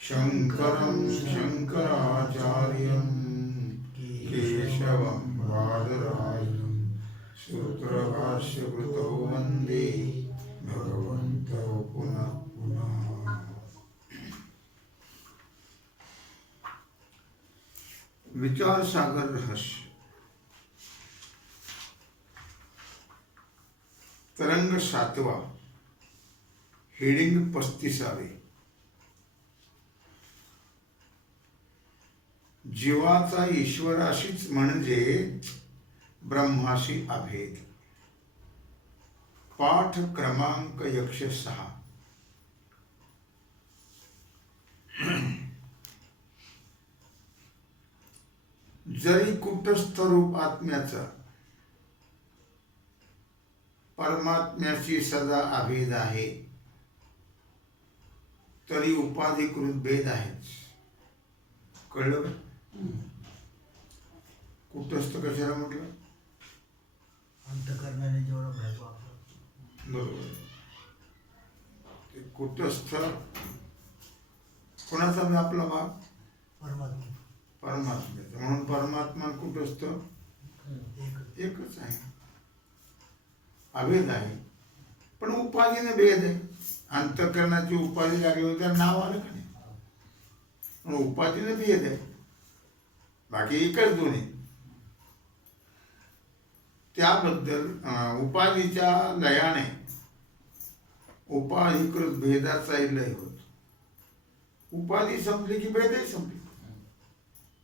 शङ्करं शङ्कराचार्यं केशवं बादरायणं सूत्रभाष्यकृतौ वन्दे भगवन्तौ पुनः पुनः। विचार सागर रहस्य तरंग 7वा, हेडिंग 35. जीवाचा ईश्वराशीच म्हणजे ब्रह्माशी अभेद. पाठ क्रमांक 106. जरी कुटस्थ रूप आत्म्याचा परमात्म्याशी सदा अभेद आहे, तरी उपाधिकृत भेद आहेच. कळलं का? कुटस्थ कशाला म्हटलं? अंतःकरणाने जेवढा भरतो आपला. बरोबर. कुटस्थ कोणाचा आपला भाग? परमात्मा. परमात्म्याचा. म्हणून परमात्मा कुटस्थ एकच आहे, अभेद आहे. पण उपाधीने भेद आहे. अंतःकरणाची उपाधी लागली होती, नाव आलं का नाही? पण उपाधीने भेद आहे, बाकी एकच दोन्ही. त्याबद्दल उपाधीच्या लयाने उपाधिकृत भेदाचाही लय होतो. उपाधी संपली की भेदही संपली.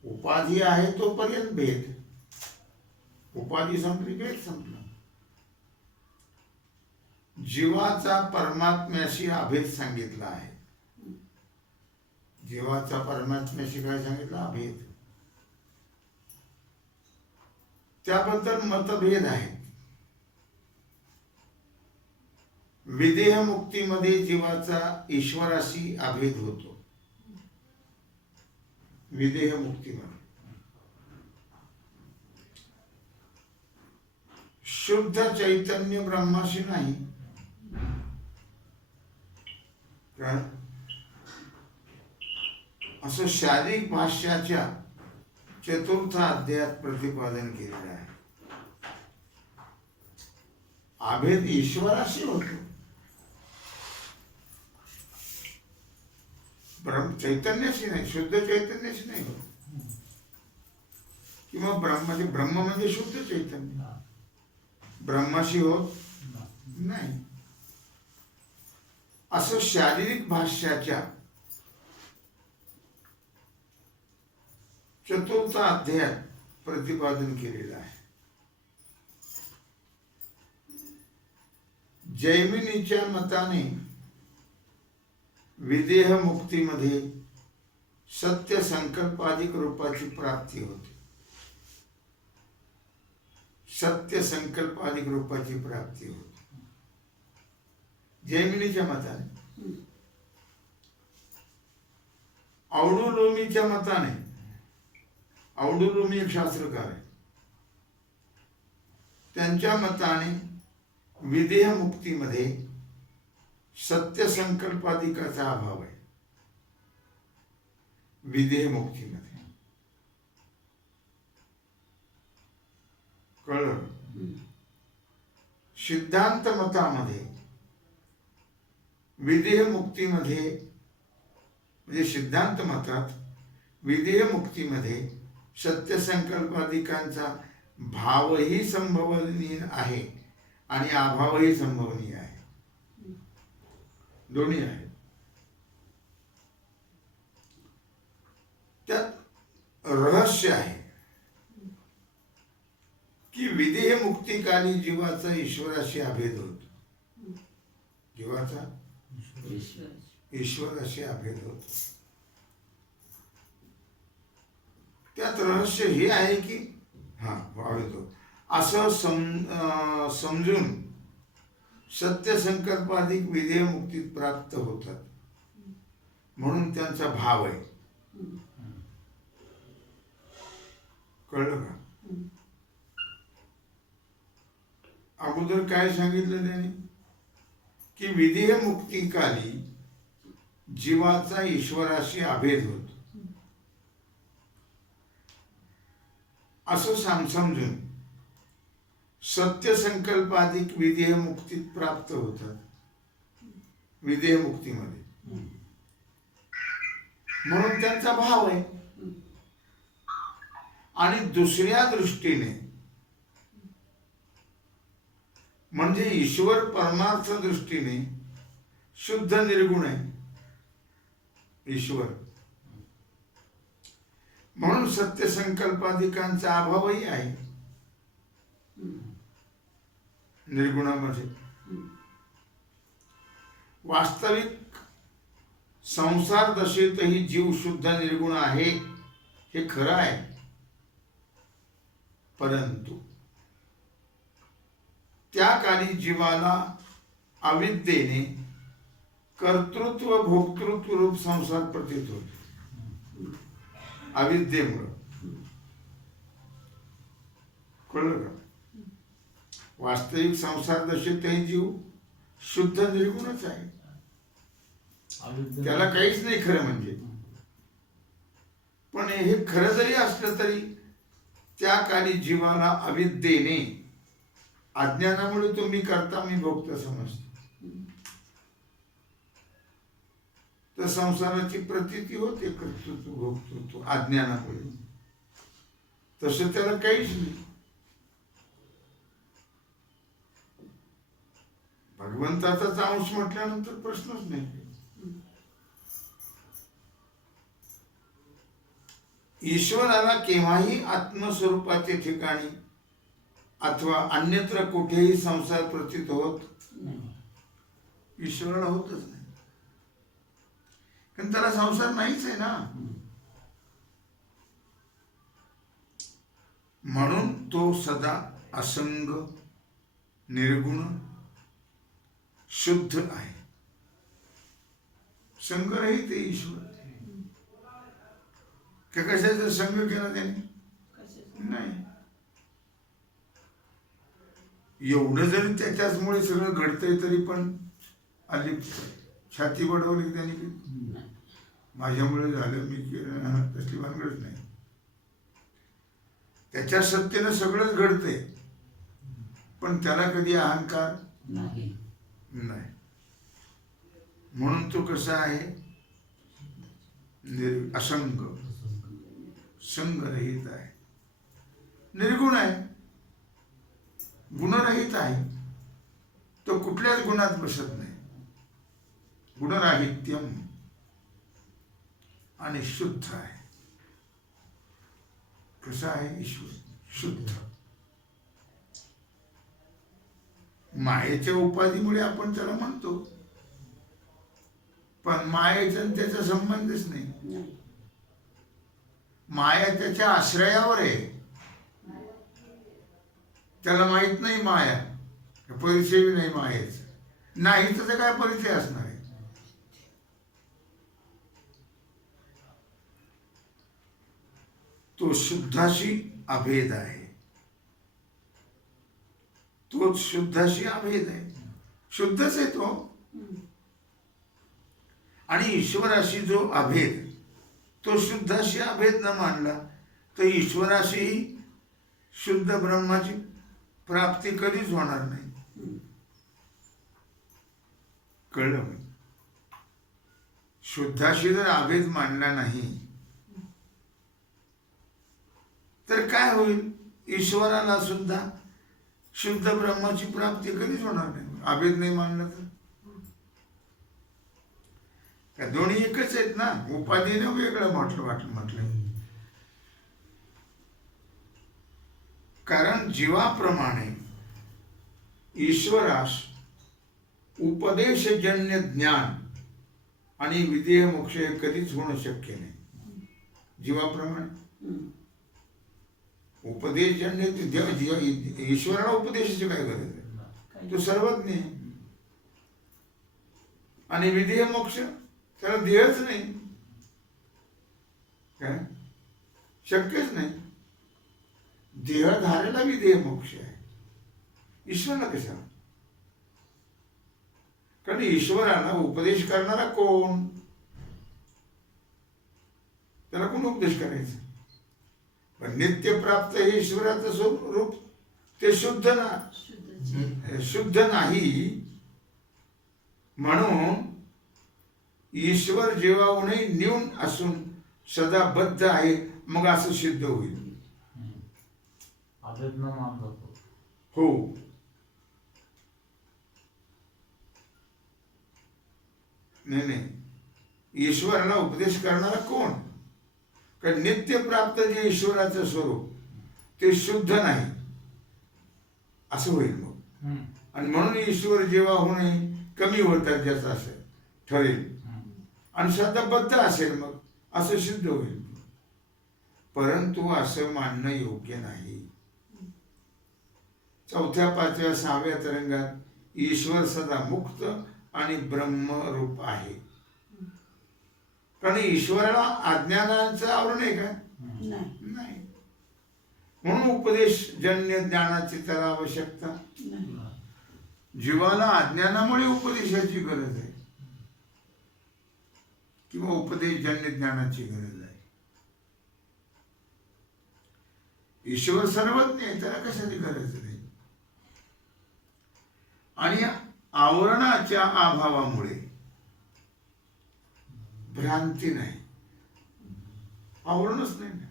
उपाधी आहे तोपर्यंत भेद, उपाधी संपली भेद संपला. जीवाचा परमात्म्याशी अभेद सांगितला आहे. जीवाचा परमात्म्याशी काय सांगितलं? अभेद. त्याबद्दल मतभेद आहेत. विदेह मुक्तीमध्ये जीवाचा ईश्वराशी अभेद होतो. विदेह मुक्तीमध्ये शुद्ध चैतन्य ब्रह्माशी नाही. असं शारीरिक भाष्याच्या 4था अध्यायात प्रतिपादन केलेलं आहे. अभेद ईश्वराशी होतो, ब्रह्म चैतन्याशी नाही, शुद्ध चैतन्याशी नाही होत. किंवा ब्रह्म म्हणजे शुद्ध चैतन्य, ब्रह्माशी होत नाही. असं शारीरिक भाष्याच्या 4था अध्यायात प्रतिपादन केलेलं आहे. जैमिनीच्या मताने विदेह मुक्तीमध्ये सत्य संकल्पाधिक रूपाची प्राप्ती होते. सत्य संकल्पाधिक रूपाची प्राप्ती होते जैमिनीच्या मताने. औडुलोमीच्या मताने, औडुलोमी एक शास्त्रकार आहे, त्यांच्या मताने विदेह मुक्तीमध्ये सत्य संकल्पाधिकाचा अभाव आहे. विदेह मुक्तीमध्ये कळलं? सिद्धांत मतामध्ये विदेह मुक्तीमध्ये, म्हणजे सिद्धांत मतात विदेह मुक्तीमध्ये सत्य संकल्पाधिकांचा भावही संभवनीय आहे आणि अभावही संभवनीय आहे. दोन्ही आहे. त्यात रहस्य आहे की विदेह मुक्तीकाली जीवाचा ईश्वराशी अभेद होतो. जीवाचा ईश्वराशी अभेद होतो. त्यात रहस्य हे आहे की वाढतो असं समजून सत्य संकल्पाधिक विदेह मुक्तीत प्राप्त होतात, म्हणून त्यांचा भाव आहे. कळलं का? अगोदर काय सांगितलं त्याने की विदेह मुक्तीकाली जीवाचा ईश्वराशी अभेद होतो असं समजून सत्य संकल्पाधिक विधेय मुक्तीत प्राप्त होतात. विधेय मुक्तीमध्ये म्हणून त्यांचा भाव आहे. आणि दुसऱ्या दृष्टीने म्हणजे ईश्वर परमार्थ दृष्टीने शुद्ध निर्गुण आहे ईश्वर. म्हणून सत्य संकल्पाधिकांचा अभावही आहे निर्गुणामध्ये. वास्तविक संसार दशेतही जीव शुद्ध निर्गुण आहे हे खरं आहे. परंतु त्या काली जीवाला अविद्येने कर्तृत्व भोक्तृत्व रूप संसार प्रतीत होतो. अविद्येमुळं कळलं का? वास्तविक संसार दशेतही जीव शुद्ध निर्गुणच आहे. त्याला काहीच नाही खरं म्हणजे. पण हे खरं जरी असलं तरी त्या काली जीवाला अविद्येने अज्ञानामुळे तुम्ही करता मी भोगता समजतो तर संसाराची प्रतीती होते कर्तृत्व भोक्तृत्व अज्ञानामुळे. तसं त्याला काहीच नाही. भगवंताचाच अंश म्हटल्यानंतर प्रश्नच नाही. ईश्वराला केव्हाही आत्मस्वरूपाच्या ठिकाणी अथवा अन्यत्र कुठेही संसार प्रतीत होत ईश्वराला होतच नाही. कारण त्याला संसार नाहीच आहे ना. म्हणून तो सदा असंग निर्गुण शुद्ध आहे. संगरहित आहे ईश्वर. का कशाचा संग केला त्याने? नाही. एवढं जरी त्याच्याचमुळे सगळं घडतंय तरी पण आली छाती बडवली त्यांनी की माझ्यामुळे झालं मी केलं तसली भानगडच नाही. त्याच्या सत्तेनं सगळंच घडतंय पण त्याला कधी अहंकार नाही. म्हणून तो कसा आहे? असंग संगरहित आहे. निर्गुण आहे. गुणरहित आहे. तो कुठल्याच गुणात बसत नाही. गुणराहित्यम आणि शुद्ध आहे. कसा आहे ईश्वर? शुद्ध. मायेच्या उपाधीमुळे आपण त्याला म्हणतो पण मायेचा त्याचा संबंधच नाही. माया त्याच्या आश्रयावर आहे. त्याला माहित नाही माया. परिचय नाही मायेचा. नाही त्याचा काय परिचय असणार आहे? तो शुद्धाशी अभेद आहे. तोच शुद्धाशी अभेद आहे. शुद्धच आहे तो. आणि ईश्वराशी जो अभेद तो शुद्धाशी अभेद न मानला तर ईश्वराशी शुद्ध ब्रह्माची प्राप्ती कधीच होणार नाही. कळलं? शुद्धाशी जर अभेद मानला नाही तर काय होईल? ईश्वराला सुद्धा शुद्ध ब्रह्माची प्राप्ती कधीच होणार नाही अभेद नाही मानला तर. का दोन्ही एकच आहेत ना. उपाधीने वेगळं म्हटलं. कारण जीवाप्रमाणे ईश्वरास उपदेशजन्य ज्ञान आणि विधेय मोक्ष हे कधीच होणं शक्य नाही. जीवाप्रमाणे उपदेशजन्य ईश्वराला उपदेशाची काय गरज आहे? तो सर्वज्ञ आहे. आणि विधेय मोक्ष त्याला देहच नाही. काय शक्यच नाही. देहधारेला विधेय मोक्ष आहे. ईश्वराला कशा? कारण ईश्वराला उपदेश करणारा कोण? म्हणून उपदेश करायचा. पण नित्य प्राप्त हे ईश्वराचं स्वरूप ते शुद्ध ना शुद्ध नाही, म्हणून ईश्वर जेव्हाहूनही न्यून असून सदा बद्ध आहे, मग असं सिद्ध होईल. हो, नाही, ईश्वराला उपदेश करणारा कोण? कारण नित्य प्राप्त जे ईश्वराचं स्वरूप ते शुद्ध नाही असं होईल मग. आणि म्हणून ईश्वर जेव्हा होणे कमी होत दर्जाचं असेल ठरेल आणि सदा बद्ध असेल, मग असं सिद्ध होईल. परंतु असं मानणं योग्य नाही. 4थ्या 5व्या 6व्या तरंगात ईश्वर सदा मुक्त आणि ब्रह्मरूप आहे. कारण ईश्वराला अज्ञानाचं आवरण आहे का? नाही. म्हणून उपदेशजन्य ज्ञानाची त्याला आवश्यकता. जीवाला अज्ञानामुळे उपदेशाची गरज आहे किंवा उपदेशजन्य ज्ञानाची गरज आहे. ईश्वर सर्वज्ञ आहे, त्याला कशाची गरज नाही. आणि आवरणाच्या अभावामुळे भ्रांती नाही, आवरणच नाही ना,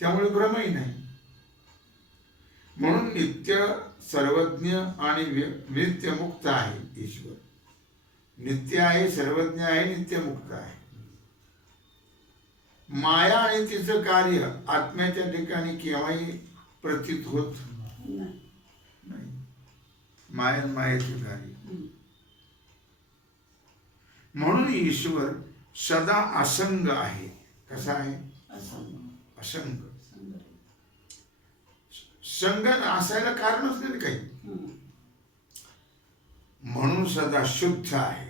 त्यामुळे भ्रमही नाही. म्हणून नित्य सर्वज्ञ आणि नित्यमुक्त आहे ईश्वर. नित्य आहे, सर्वज्ञ आहे, नित्यमुक्त आहे. माया आणि तिचं कार्य आत्म्याच्या ठिकाणी केव्हाही प्रतीत होत नाही. मायेचे कार्य. म्हणून ईश्वर सदा असंग आहे. कसा आहे? असंग. संग असायला कारणच नाही काही, म्हणून सदा शुद्ध आहे.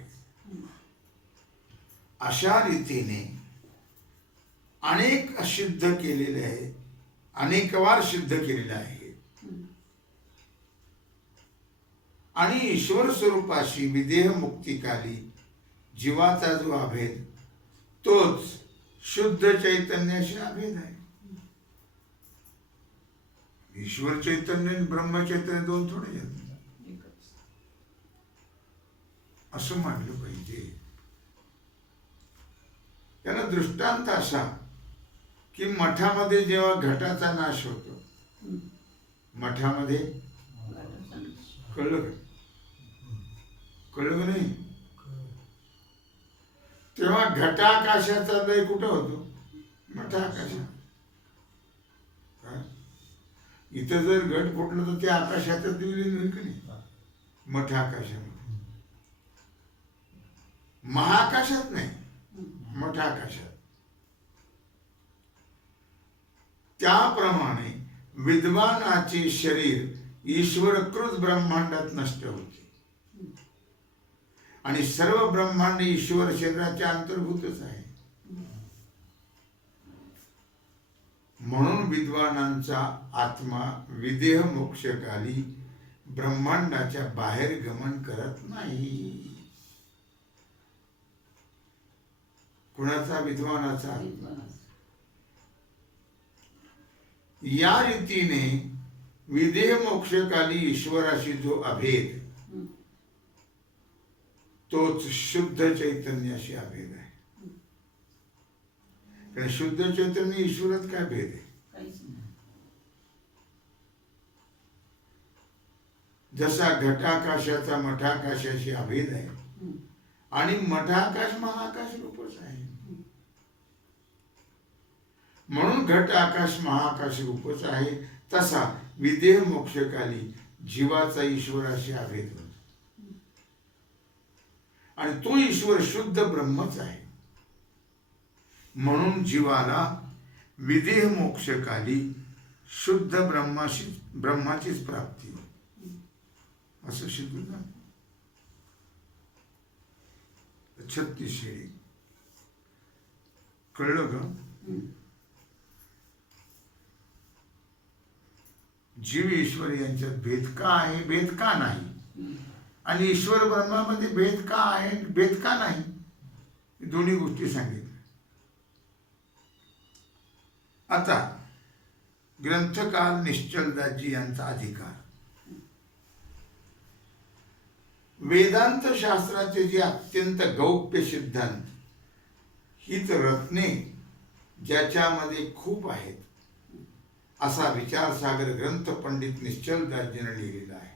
अशा रीतीने अनेक सिद्ध केलेले आहे, अनेक वार सिद्ध केलेले आहे. आणि ईश्वर स्वरूपाशी विदेह मुक्तिकाली जीवाचा जो अभेद तोच शुद्ध चैतन्याशी अभेद आहे. ईश्वर चैतन्य आणि ब्रह्मचैतन्य दोन थोडे आहेत, असं मानलं पाहिजे. त्याला दृष्टांत असा की मठामध्ये जेव्हा घटाचा नाश होतो, मठामध्ये कळलं का? कळलं का नाही? तेव्हा घटाकाशाचा लय कुठं होतो? मठाकाशात. इथं जर घट फुटलं तर ते आकाशातच विलीन होईल का नाही? मठाकाशामध्ये. महाकाशात नाही, मठाकाशात. त्याप्रमाणे विद्वानाचे शरीर ईश्वरकृत ब्रह्मांडात नष्ट होते आणि सर्व ब्रह्मांड ईश्वर शरीराच्या अंतर्भूतच आहे. म्हणून विद्वानांचा आत्मा विदेह मोक्षकाली ब्रह्मांडाच्या बाहेर गमन करत नाही. कुणाचा? विद्वानाचा. या रीतीने विदेह मोक्षकाली ईश्वराशी जो अभेद तोच शुद्ध चैतन्याशी अभेद आहे. कारण शुद्ध चैतन्य ईश्वरात काय भेद आहे? जसा घटाकाशाचा मठाकाशाशी अभेद आहे आणि मठाकाश महाकाश रूपच आहे, म्हणून घट आकाश महाकाश रूपच आहे. तसा विदेह मोक्षकाली जीवाचा ईश्वराशी अभेद होतो आणि तो ईश्वर शुद्ध ब्रह्मच आहे. म्हणून जीवाला विदेह मोक्षकाली शुद्ध ब्रह्माचीच प्राप्ती असं सिद्ध झालं. 36 शेळी. कळलं का? जीव ईश्वर यांच्यात भेद का आहे, भेद का नाही, आणि ईश्वर ब्रह्मामध्ये भेद का आहे, भेद का नाही, दोन्ही गोष्टी सांगितल्या. आता ग्रंथकार निश्चलदासजी यांचा अधिकार. वेदांत शास्त्राचे जे अत्यंत गौप्य सिद्धांत, हीच रत्ने ज्याच्यामध्ये खूप आहेत, असा विचारसागर ग्रंथ पंडित निश्चलदासजीने लिहिलेला आहे.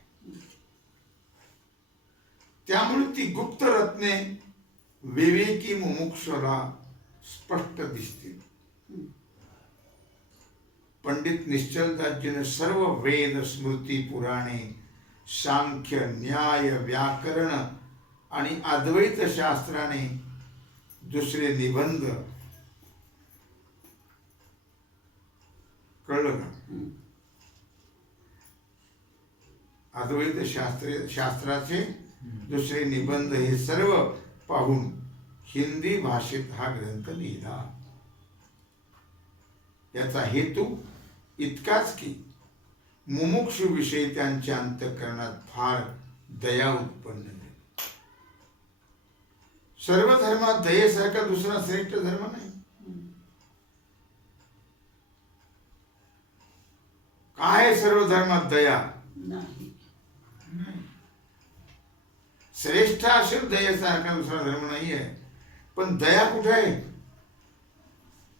त्यामुळे ती गुप्त रत्ने विवेकी मुमुक्षुला स्पष्ट दिसतील. पंडित निश्चलदासजीने सर्व वेद, स्मृती, पुराणे, सांख्य, न्याय, व्याकरण आणि अद्वैत शास्त्राने दुसरे निबंध, कळलं का? अद्वैत शास्त्राचे दुसरे निबंध हे सर्व पाहून हिंदी भाषेत हा ग्रंथ लिहिला. याचा हेतू इतकाच की मुमुक्षु विषयी त्यांच्या अंतःकरणात फार दया उत्पन्न झाली. सर्व धर्मात दयेसारखा दुसरा श्रेष्ठ धर्म नाही. काय सर्व धर्मात दया नाही. श्रेष्ठ असेल दयेसारखा दुसरा धर्म नाही आहे, पण दया कुठे आहे?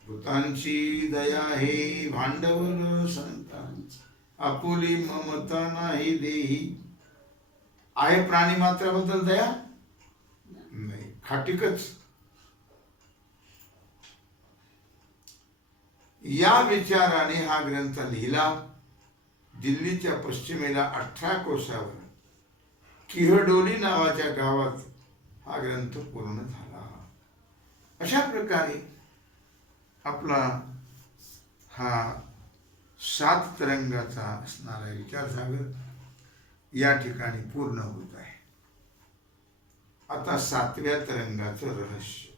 भूतांची दया हे भांडवल संतांची, आपुली ममता नाही देही. आहे प्राणी मात्राबद्दल दया नाही, खाटिकच. या विचाराने हा ग्रंथ लिहिला. दिल्लीच्या पश्चिमेला 18 कोसावर किहडोली नावाच्या गावात हा ग्रंथ पूर्ण झाला. अशा प्रकारे आपला हा 7 तरंगाचा असणारा विचारसागर या ठिकाणी पूर्ण होत आहे. आता 7व्या तरंगाचं रहस्य.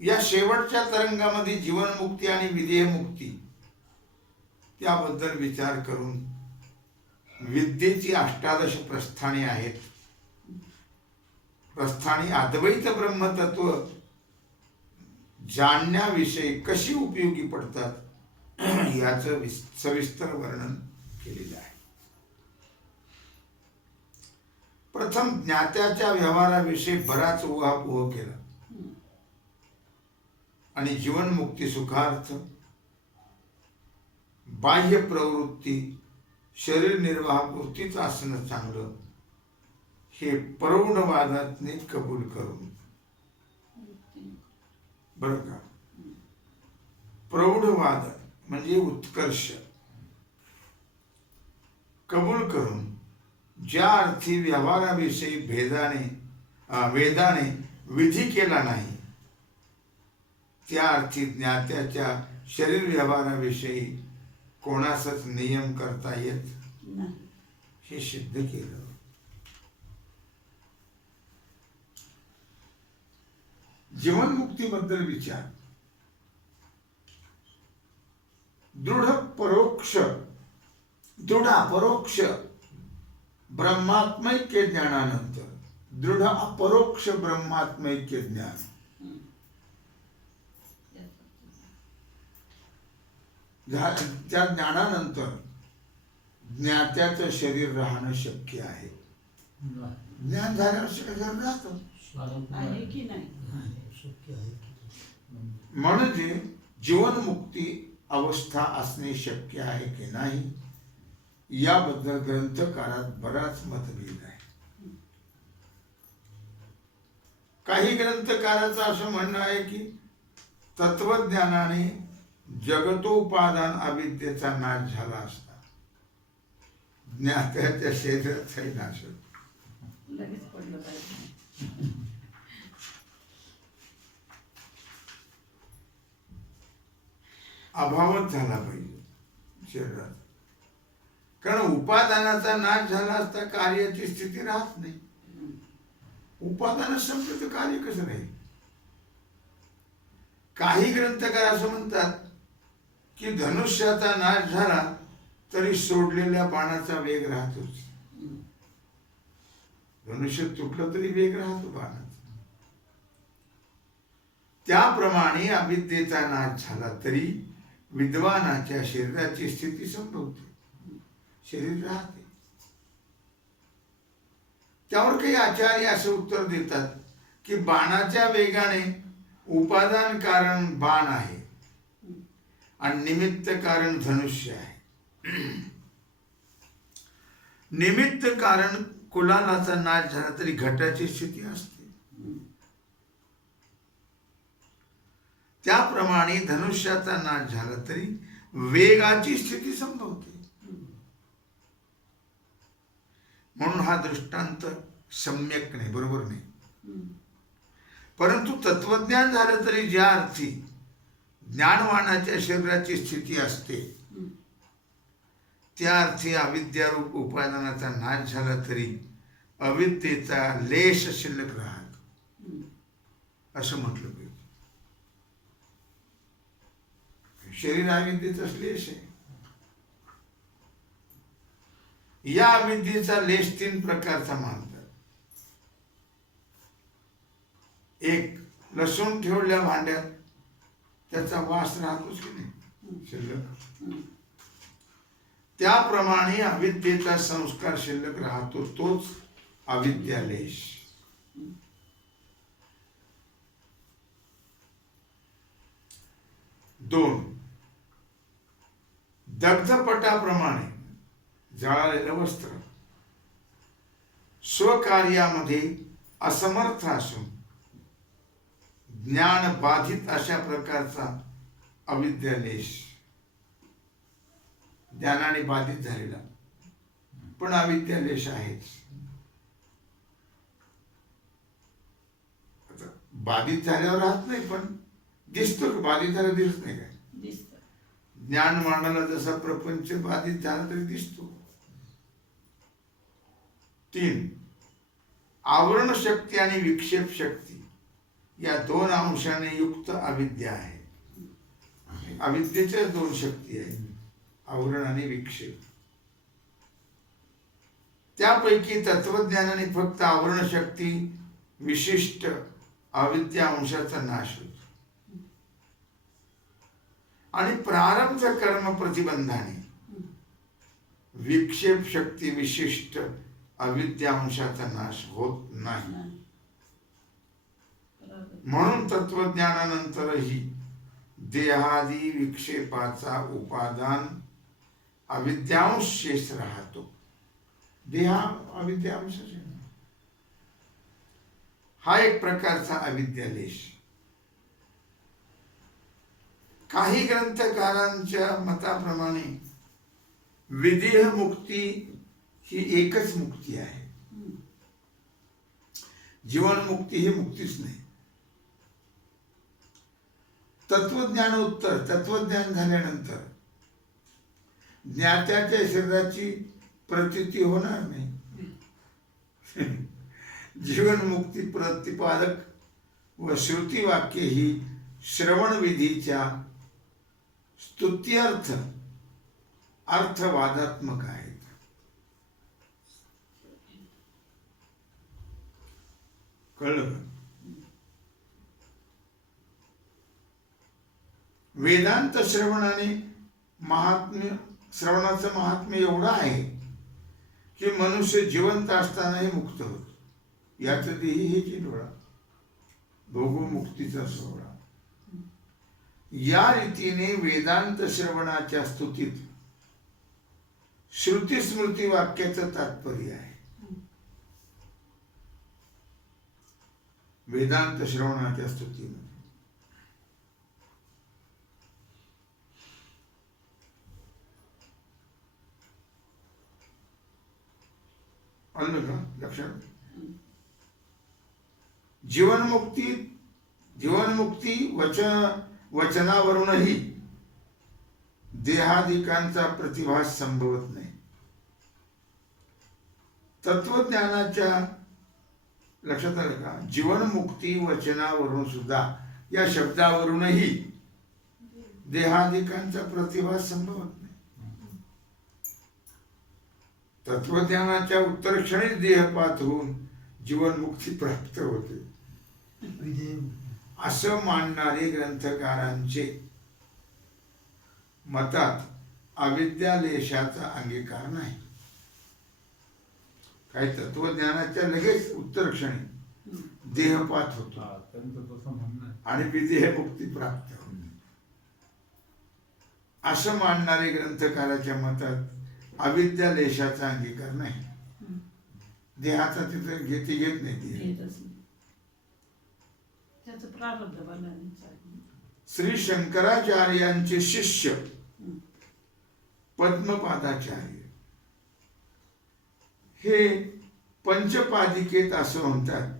या शेवटच्या तरंगामध्ये जीवनमुक्ती आणि विधेयमुक्ती त्याबद्दल विचार करून विद्येची 18 प्रस्थाने आहेत. प्रस्थानी अद्वैत ब्रह्मतत्व जाणण्याविषयी कशी उपयोगी पडतात याचं सविस्तर वर्णन केलेलं आहे. प्रथम ज्ञात्याच्या व्यवहाराविषयी बराच उहापोह केला आणि जीवनमुक्ती सुखार्थ, बाह्य प्रवृत्ती, शरीर निर्वाहापुरतीच असणं चांगलं हे प्रौढवादात नीट कबूल करून, बरं का, प्रौढवाद म्हणजे उत्कर्ष कबूल करून ज्या अर्थी व्यवहाराविषयी वेदाने विधी केला नाही, त्या अर्थी ज्ञात्याच्या शरीर व्यवहाराविषयी कोणाचाच नियम करता येत नाही. हे सिद्ध केलं. जीवनमुक्तीबद्दल विचार. दृढ अपरोक्ष ब्रह्मात्मैक्य ज्ञानानंतर दृढ अपरोक्ष ब्रह्मात्मैक्य ज्ञान, त्या ज्ञानानंतर ज्ञात्याचं शरीर राहणं शक्य आहे. ज्ञान झाल्यावर शरीर राहतं आहे की नाही? शक्य आहे की म्हणजे जीवनमुक्ती अवस्था असणे शक्य आहे की नाही याबद्दल ग्रंथकारात बराच मतभेद आहे. काही ग्रंथकाराचं असं म्हणणं आहे की तत्वज्ञानाने जगतोपादान अविद्येचा नाश झाला असता ज्ञात्याच्या शरीराचाही नाश होतो. लगेच पडलं पाहिजे. अभावच झाला पाहिजे शरीरात, कारण उपादानाचा नाश झाला असता कार्याची स्थिती राहत नाही. उपादान संपलं तर कार्य कसं राहील? काही ग्रंथकार असं म्हणतात की धनुष्याचा नाश झाला तरी सोडलेल्या बाणाचा वेग राहतोच. धनुष्य तुटलं तरी वेग राहतो बाणाचा. त्याप्रमाणे अविद्येचा नाश झाला तरी विद्वानाच्या शरीराची स्थिती संभवते, शरीर राहते. त्यावर काही आचार्य असं उत्तर देतात की बाणाच्या वेगाने उपादान कारण बाण आहे आणि निमित्त कारण धनुष्य आहे. निमित्त कारण कुलालाचा नाश झाला तरी घटाची स्थिती असते. त्याप्रमाणे धनुष्याचा नाश झाला तरी वेगाची स्थिती संभवते. म्हणून हा दृष्टांत सम्यक नाही, बरोबर नाही. परंतु तत्वज्ञान झालं तरी ज्या अर्थी ज्ञानवानाच्या शरीराची स्थिती असते त्या अर्थी अविद्यारूप उपादानाचा नाश झाला तरी अविद्येचा लेश शिल्लक राहतो, असं म्हटलं पाहिजे. शरीर अविद्येचा लेश आहे. या अविद्येचा लेश 3 प्रकारचा मानतात. एक, लसूण ठेवल्या भांड्यात त्याचा वास राहतोच की नाही शिल्लक, त्याप्रमाणे अविद्येचा संस्कार शिल्लक राहतो, तोच अविद्यालेश. 2, दग्धपटाप्रमाणे जळालेलं वस्त्र स्वकार्यामध्ये असमर्थ असून ज्ञान बाधित अशा प्रकारचा अविद्यालेश, ज्ञानाने बाधित झालेला पण अविद्यालेश आहेच. बाधित झाल्यावर राहत नाही, पण दिसतो की बाधित झाला दिसत नाही काय? ज्ञान मांडायला जसा प्रपंच बाधित झाला तरी दिसतो. 3, आवरण शक्ती आणि विक्षेप शक्ती या 2 अंशाने युक्त अविद्या आहे. अविद्येच्या 2 शक्ती आहेत, आवरण आणि विक्षेप. त्यापैकी तत्वज्ञानाने फक्त आवरण शक्ती विशिष्ट अविद्या अंशाचा नाश होतो आणि प्रारब्ध कर्म प्रतिबंधाने विक्षेप शक्ती विशिष्ट अविद्या अंशाचा नाश होत नाही. म्हणून तत्वज्ञानानंतरही देहादी विक्षेपाचा उपादान अविद्यांश शेष राहतो. देहा अविद्यांश हा एक प्रकारचा अविद्यालेश. काही ग्रंथकारांच्या मताप्रमाणे विदेह मुक्ती ही एकच मुक्ती आहे. जीवनमुक्ती ही मुक्तीच नाही. तत्वज्ञानोत्तर तत्वज्ञान झाल्यानंतर ज्ञात्याच्या शरीराची प्रतीती होणार नाही. जीवनमुक्ती प्रतिपादक व श्रुतिवाक्य ही श्रवण विधीच्या स्तुत्यर्थ अर्थवादात्मक आहेत. कळलं? वेदांत श्रवणाने श्रवणाचं महात्म्य एवढं आहे की मनुष्य जिवंत असतानाही मुक्त होतो. याच देही हेची डोळा भोगमुक्तीचा सोहळा. या रीतीने वेदांत श्रवणाच्या स्तुतीत श्रुती स्मृती वाक्याचं तात्पर्य आहे. वेदांत श्रवणाच्या स्तुतीमध्ये आलं का लक्षात? जीवनमुक्ती वचनावरूनही देहादिकांचा प्रतिभास संभवत नाही. तत्वज्ञानाच्या लक्षात आलं का? जीवनमुक्ती वचनावरून सुद्धा या शब्दावरूनही देहादिकांचा प्रतिभास संभवत नाही. तत्वज्ञानाच्या उत्तर क्षणीच देहपात होऊन जीवनमुक्ती प्राप्त होते असं मानणारे ग्रंथकारांचे मतात अविद्यालेशाचा अंगीकार नाही. काही तत्वज्ञानाच्या लगेच उत्तर क्षणी देहपात होतो त्यांचं तसं म्हणणं आहे. आणि विदेह मुक्ती प्राप्त होते. असं मानणारे ग्रंथकाराच्या मतात अविद्यालेशाचा अंगीकार नाही. देहाचा तिथे घेत नाही देह. घेतच नाही. त्याचं प्रारब्ध बनायचं आहे. श्री शंकराचार्यांचे शिष्य पद्मपादाचार्य हे पंचपादिकेत असं म्हणतात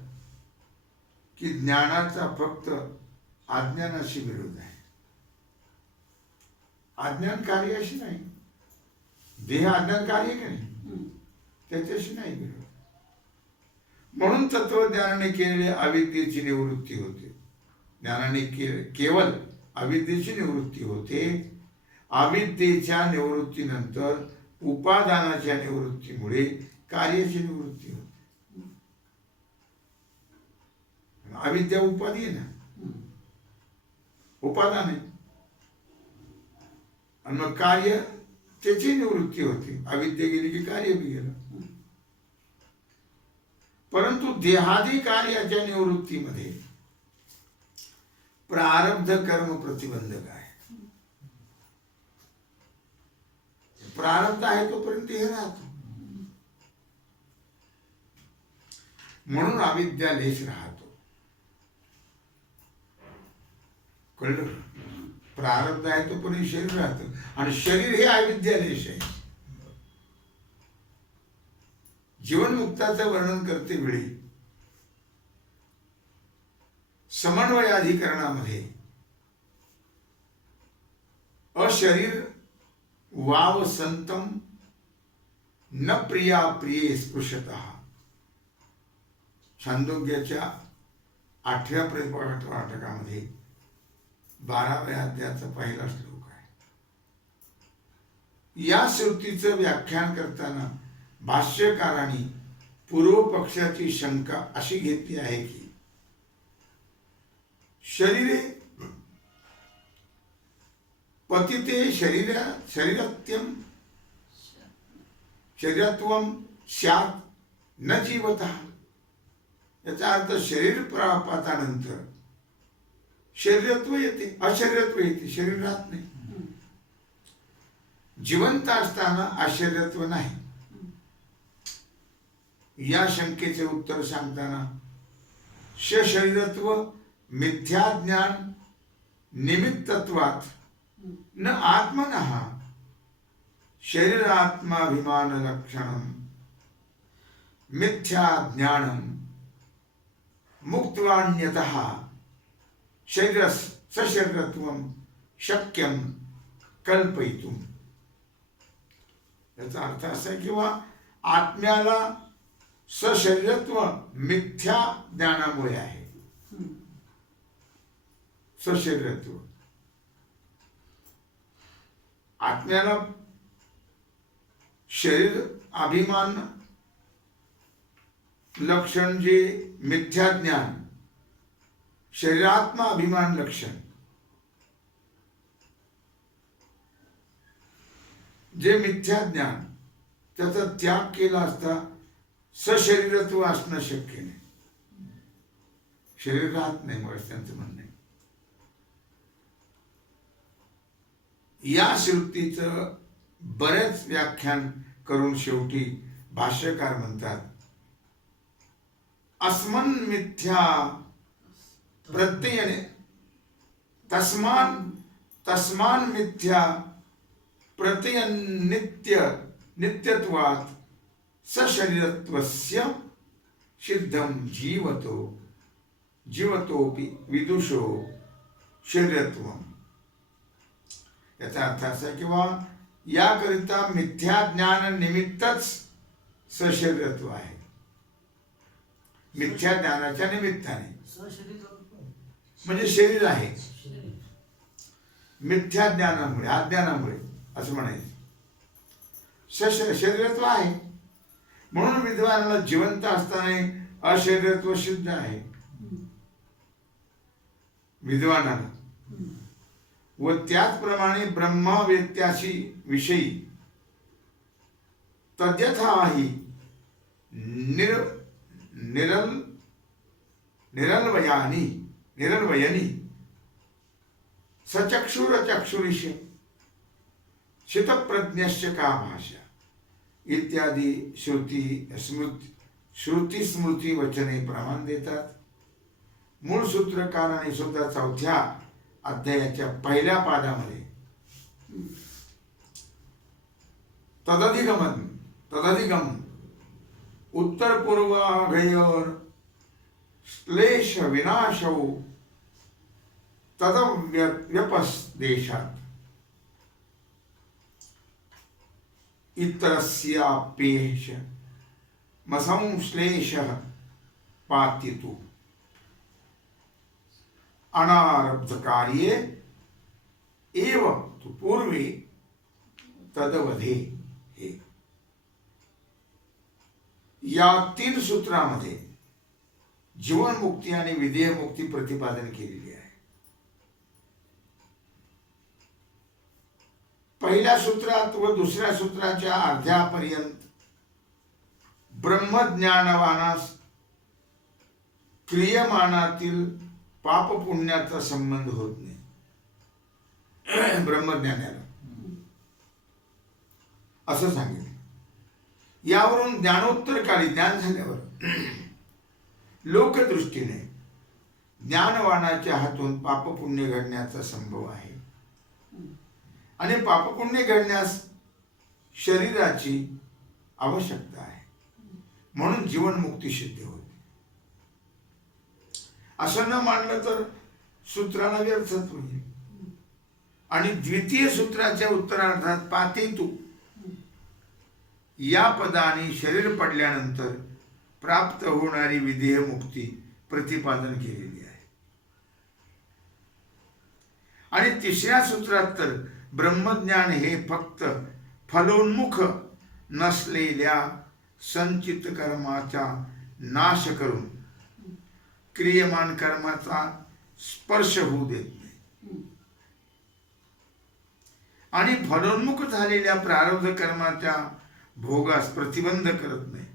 की ज्ञानाचा फक्त अज्ञानाशी विरोध आहे. अज्ञान कार्याशी नाही. देह अज्ञान कार्य की नाही, त्याच्याशी नाही विरोध. म्हणून तत्वज्ञानाने केलेली अविद्येची निवृत्ती होते. ज्ञानाने केवळ अविद्येची निवृत्ती होते. अविद्येच्या निवृत्तीनंतर उपादानाच्या निवृत्तीमुळे कार्याची निवृत्ती होते. अविद्या उपाधी आहे ना, उपादान आहे. आणि मग कार्य त्याची निवृत्ती होते. अविद्या गेली की कार्य बी गेलं. परंतु देहादी कार्याच्या निवृत्तीमध्ये प्रारब्ध कर्म प्रतिबंधक आहे. प्रारब्ध आहे तोपर्यंत हे राहतो. म्हणून अविद्यालेश राहतो. कळलं? प्रारब्ध आहे तोपर्यंत शरीर राहतं आणि शरीर हे अविद्यालेश आहे. जीवनमुक्ताचं वर्णन करते वेळी समन्वय अधिकरणामध्ये अशरीर वाव संतम न प्रिया प्रिये स्पृशतः छांदोग्याच्या 8व्या परिपाठामध्ये 12व्या अध्यायाचा पहिला श्लोक आहे. या श्रुतीचं व्याख्यान करताना भाष्यकारांनी पूर्व पक्षाची शंका अशी घेतली आहे की शरीरे पतिते शरीरत्यम शरीरत्वम स्यात् न जीवतः. याचा अर्थ शरीर प्रापातानंतर शरीरत्व येते, अशरीरत्व येते, शरीर राहत नाही. जिवंत असताना अशरीरत्व नाही. या शंकेचे उत्तर सांगताना शरीरत्व मिथ्याज्ञान निमित्तत्वात् न आत्मनः शरीरात्माभिमान लक्षणम मिथ्याज्ञानम मुक्त्वान्यतः शरीर सशरीरत्वम शक्यम कल्पयितुम. याचा अर्थ असा आहे किंवा आत्म्याला सशरीरत्व मिथ्या ज्ञानामुळे आहे. सशरीरत्व आत्म्याला शरीर अभिमान लक्षण जे मिथ्या ज्ञान, शरीरात्मा अभिमान लक्षण जे मिथ्या ज्ञान, त्याचा त्याग केला असता सशरीरत्व असणं शक्य नाही. शरीर राहत नाही मग त्यांचं म्हणणं आहे. या श्रुतीचं बरेच व्याख्यान करून शेवटी भाष्यकार म्हणतात अस्मन मिथ्या प्रत्ययने तस्मान मिथ्या प्रत्यय नित्यत्वात् सशरीरत्वस्य सिद्धम जीवतोपि विदुषो शरीरत्वम. याचा अर्थ असा किंवा याकरिता मिथ्या ज्ञान निमित्तच सशरीरत्व आहे. मिथ्या ज्ञानाच्या निमित्ताने म्हणजे शरीर आहे. मिथ्या ज्ञानामुळे अज्ञानामुळे असं म्हणायचं. शरीरत्व आहे म्हणून विद्वानाला जिवंत असताना अशरीरत्व सिद्ध आहे. विद्वानाला. व त्याचप्रमाणे ब्रह्मवेत्याशी विषयी तद्यथाही निरल्वयनी सचक्षुरचक्षुरिष शितप्रज्ञस्य का भाषा इत्यादी श्रुती स्मृती वचने प्रमाण देतात. मूळ सूत्रकाराने सुद्धा 4थ्या अध्यायाच्या पहिल्या पादामध्ये तदधिगम उत्तर पूर्वाघयोर श्लेष विनाशौ तदव्यपदेशात इतरस्याप्येष मसंश्लेषः पातितु अनारब्ध कार्ये एव तु पूर्वे तदवधे हे. या 3 सूत्रामध्ये जीवनमुक्ती आणि विधेयमुक्ती प्रतिपादन केलेली आहे. पहिल्या सूत्रात व दुसऱ्या सूत्राच्या अर्ध्यापर्यंत ब्रह्मज्ञानवानास क्रियमानातील पाप पुण्याचा संबंध होत नाही. ब्रह्मज्ञानाला असं सांगितलं. यावरून ज्ञानोत्तर काळी ज्ञान झाल्यावर लोकदृष्टीने ज्ञानवानाच्या हातून पापपुण्य घडण्याचा संभव आहे आणि पापपुण्य घडण्यास शरीराची आवश्यकता आहे. म्हणून जीवनमुक्ती सिद्ध होते. असं न मानलं तर सूत्राला व्यर्थच होईल. आणि द्वितीय सूत्राच्या उत्तरार्धात पातेतु या पदाने शरीर पडल्यानंतर प्राप्त होणारी विधेय मुक्ती प्रतिपादन केलेली आहे. आणि तिसऱ्या सूत्रात तर ब्रह्मज्ञान हे फक्त फलोन्मुख नसलेल्या संचित कर्माचा नाश करून क्रियमान कर्माचा स्पर्श होऊ देत नाही आणि फलोन्मुख झालेल्या प्रारब्ध कर्माच्या भोगास प्रतिबंध करत नाही.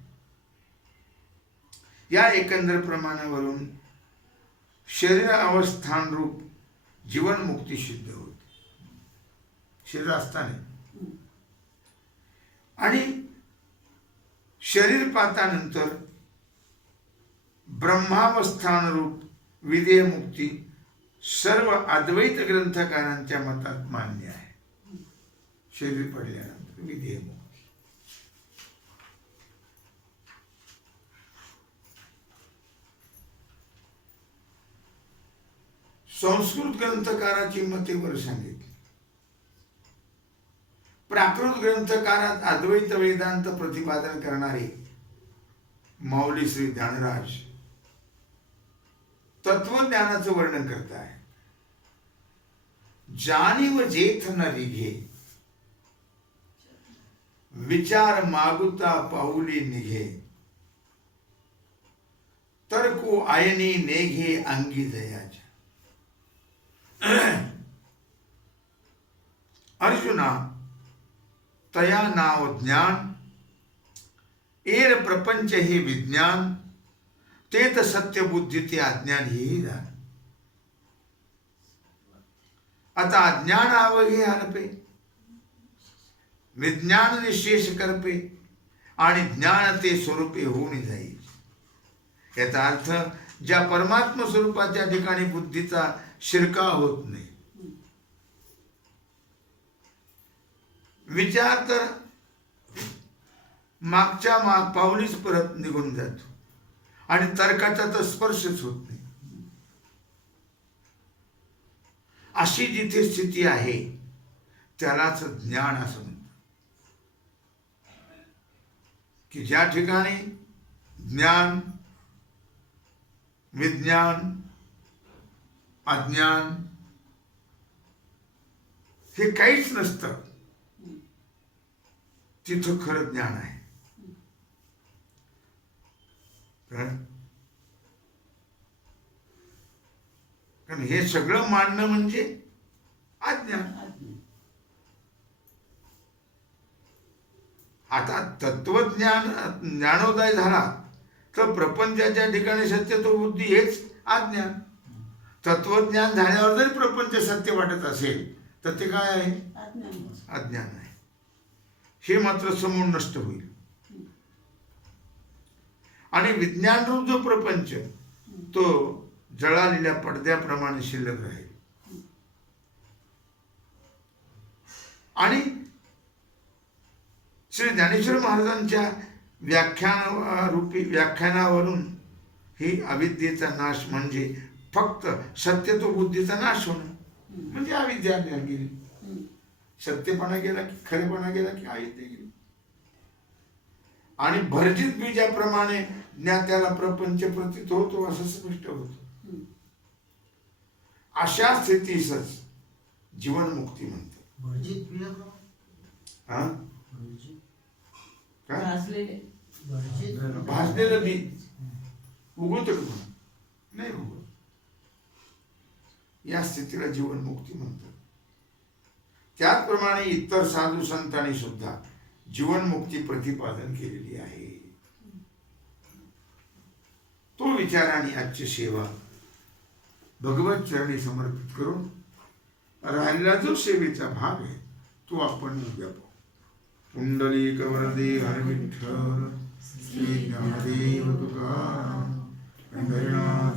या एकंदर प्रमाणावरून शरीर अवस्थान रूप जीवनमुक्ती सिद्ध होते. शरीर असताना आणि शरीर पातानंतर ब्रह्मावस्थान रूप विधेय मुक्ती सर्व अद्वैत ग्रंथकारांच्या मतात मान्य आहे. शरीर पडल्यानंतर विधेय मुक्ती. संस्कृत ग्रंथकाराची मते वर सांगितली. प्राकृत ग्रंथकारात अद्वैत वेदांत प्रतिपादन करणारे माऊली श्री ज्ञानराज तत्वज्ञानाचं वर्णन करत आहे. जाणीव जेथ न रिघे विचार मागुता पाऊली निघे तर्को आयनी नेघे अंगी दयाच्या. अर्जुना तया नाव ज्ञान एर प्रपंच हे विज्ञान ते तर सत्य बुद्धी ते अज्ञान हेही जाण. आता अज्ञान अवघे हरपे विज्ञान निशेष करपे आणि ज्ञान ते स्वरूपे होऊन जाईल. याचा अर्थ ज्या परमात्म स्वरूपाच्या ठिकाणी बुद्धीचा शिरकाव होत नाही. विचार तर मागच्या माग पाऊलीच परत निघून जातो आणि तर्काचा तर स्पर्शच होत नाही. अशी जिथे स्थिती आहे त्यालाच ज्ञान असं म्हणतात. की ज्या ठिकाणी ज्ञान विज्ञान अज्ञान हे काहीच नसतं तिथं खरं ज्ञान आहे. पण हे सगळं मानणं म्हणजे अज्ञान. आज्ञा. आता तत्वज्ञान ज्ञानोदय झाला तर प्रपंचाच्या ठिकाणी सत्य तो बुद्धी हेच अज्ञान. तत्वज्ञान झाल्यावर जरी प्रपंच सत्य वाटत असेल तर ते काय आहे? आज्ञान. अज्ञान आहे. हे मात्र समूळ नष्ट होईल आणि विज्ञानरूप जो प्रपंच तो जळालेल्या पडद्याप्रमाणे शिल्लक राहील. आणि श्री ज्ञानेश्वर महाराजांच्या व्याख्यानावरून ही अविद्येचा नाश म्हणजे फक्त सत्यत्व बुद्धीचा नाश होणं म्हणजे अविद्या गेली. सत्यपणा गेला की खरेपणा गेला की अविद्या गेली. आणि भर्जित बीजाप्रमाणे ज्ञात्याला प्रपंच प्रतीत होतो असं स्पष्ट होतं. अशा स्थितीसच जीवनमुक्ती म्हणतात. भर्जित बीजाप्रमाणे हा काय भाजलेले. भाजलेलं बी उगवत नाही उगवत. या स्थितीला जीवनमुक्ती म्हणतात. त्याचप्रमाणे इतर साधू संतांनी सुद्धा जीवनमुक्ती प्रतिपादन केलेली आहे. तो विचार आणि आजची सेवा भगवत चरणी समर्पित करून राहिलेला जो सेवेचा भाग आहे तो आपण उद्या पाहू. पुंडलिक वरदे हर विठ्ठल श्री ज्ञानदेव तुकाराम पंढरीनाथ